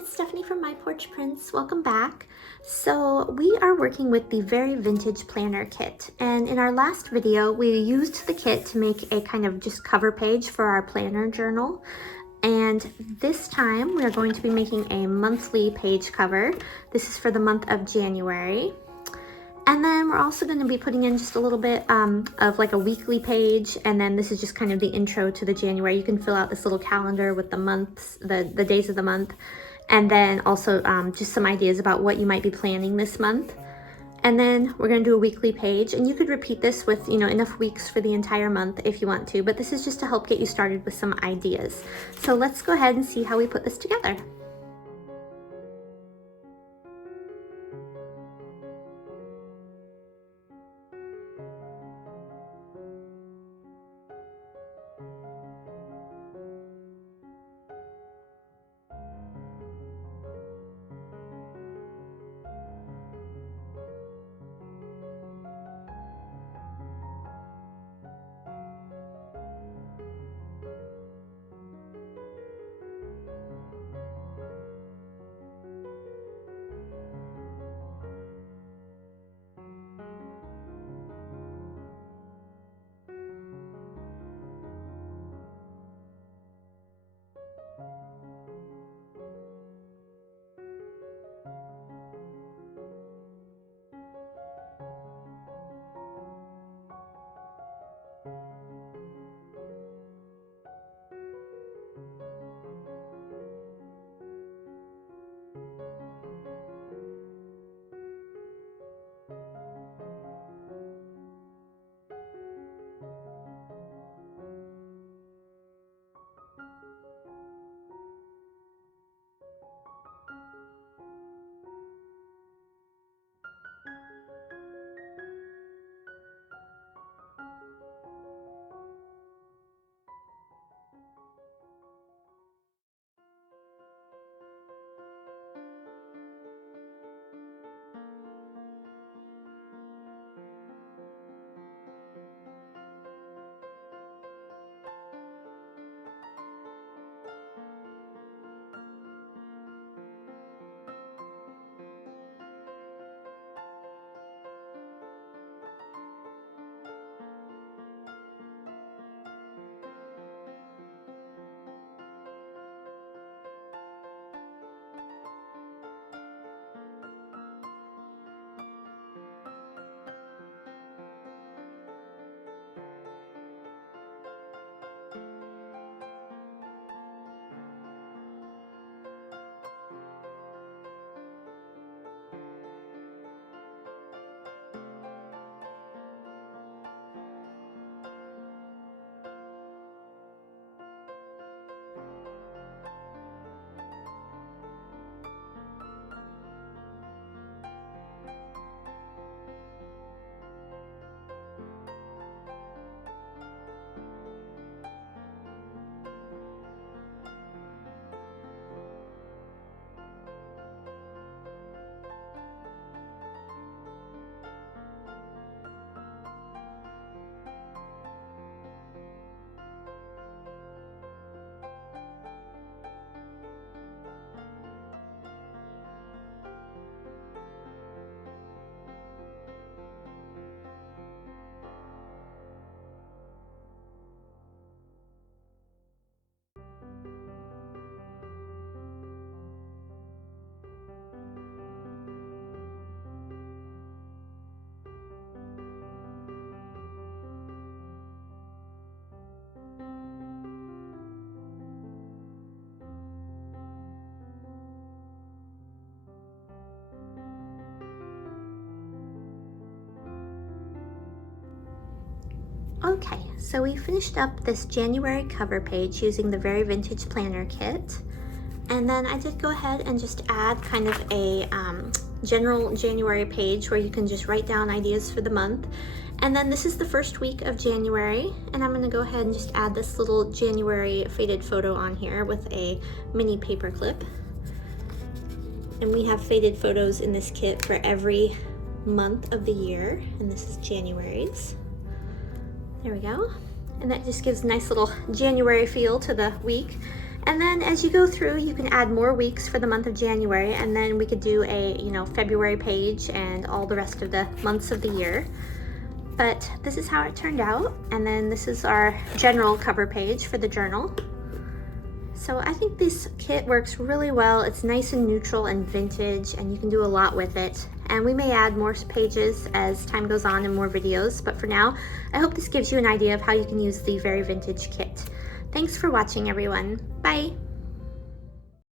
it's Stephanie from My Porch Prints. Welcome back. So we are working with the Very Vintage Planner Kit, and in our last video we used the kit to make a kind of just cover page for our planner journal, and this time we are going to be making a monthly page cover. This is for the month of January. And then we're also going to be putting in just a little bit of like a weekly page, and then this is just kind of the intro to the January. You can fill out this little calendar with the months, the days of the month, and then also just some ideas about what you might be planning this month. And then we're going to do a weekly page, and you could repeat this with, you know, enough weeks for the entire month if you want to, but this is just to help get you started with some ideas. So let's go ahead and see how we put this together. Okay, so we finished up this January cover page using the Very Vintage Planner Kit. And then I did go ahead and just add kind of a general January page where you can just write down ideas for the month. And then this is the first week of January, and I'm gonna go ahead and just add this little January faded photo on here with a mini paper clip. And we have faded photos in this kit for every month of the year, and this is January's. There we go. And that just gives a nice little January feel to the week. And then as you go through, you can add more weeks for the month of January, and then we could do a, February page and all the rest of the months of the year. But this is how it turned out. And then this is our general cover page for the journal. So I think this kit works really well. It's nice and neutral and vintage, and you can do a lot with it. And we may add more pages as time goes on and more videos, but for now, I hope this gives you an idea of how you can use the Very Vintage kit. Thanks for watching, everyone. Bye.